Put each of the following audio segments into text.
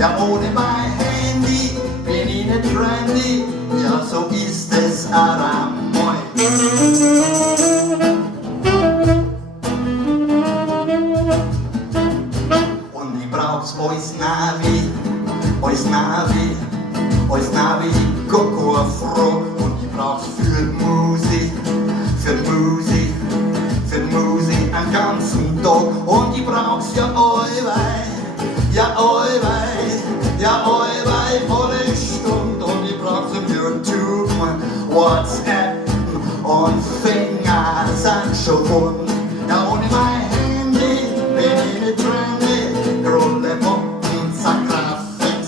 Ja, ohne mein Handy bin ich nicht trendy. Ja, so ist es einmal. Und ich brauch's als Navi, als Navi, als Navi, Coco froh. Und ich brauch's für die Musik, für die Musik, für die Musik einen ganzen Tag. Und ich brauch's ja allweil, ja allweil, ja allweil, alle Stunde. Und ich brauch's auf YouTube, WhatsApp und Finger sind schon wund. Ja, ohne mein Handy bin ich nicht trendy. Grolle Mucken, Sakrafix.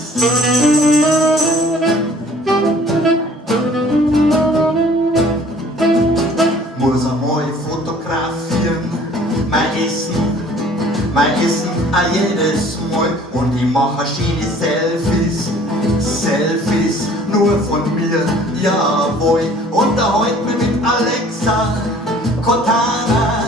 Muss einmal fotografieren, mein Essen auch jedes Mal. Und ich mache schöne Selfies, Selfies nur von mir, jawohl. Unterhalt mich mit Alexa, Cortana,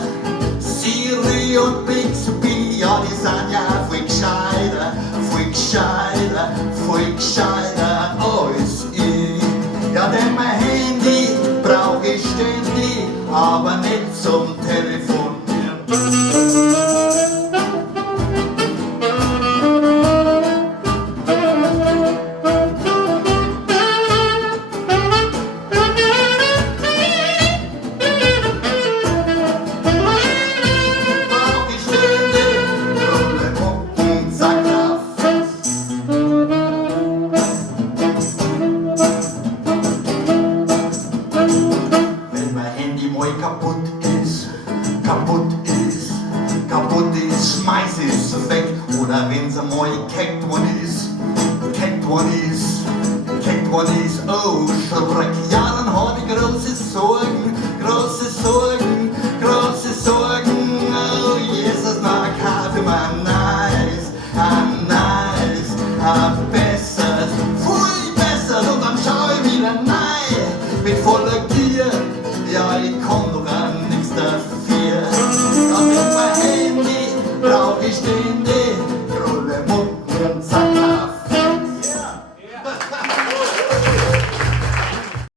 Siri und Bixby. Ja, die sind ja voll gescheiter, voll gescheiter, voll gescheiter als ich. Ja, denn mein Handy brauch ich ständig, aber nicht zum Telefonieren. Brauch ich ständig Rolle, Mucken, Sakrafix. Wenn mein Handy mal kaputt ist, schmeiß es weg. Oder wenn's einmal gekeckt worden ist, oh Schreck. Ja, dann hab ich große Sorgen, oh Jesus, na, Kaffee, man, nice, besser, viel besser. Und dann schau ich wieder nein, mit voller Gier, ja, ich komm doch an nichts dafür. Ja, mit mein Handy brauch ich ständig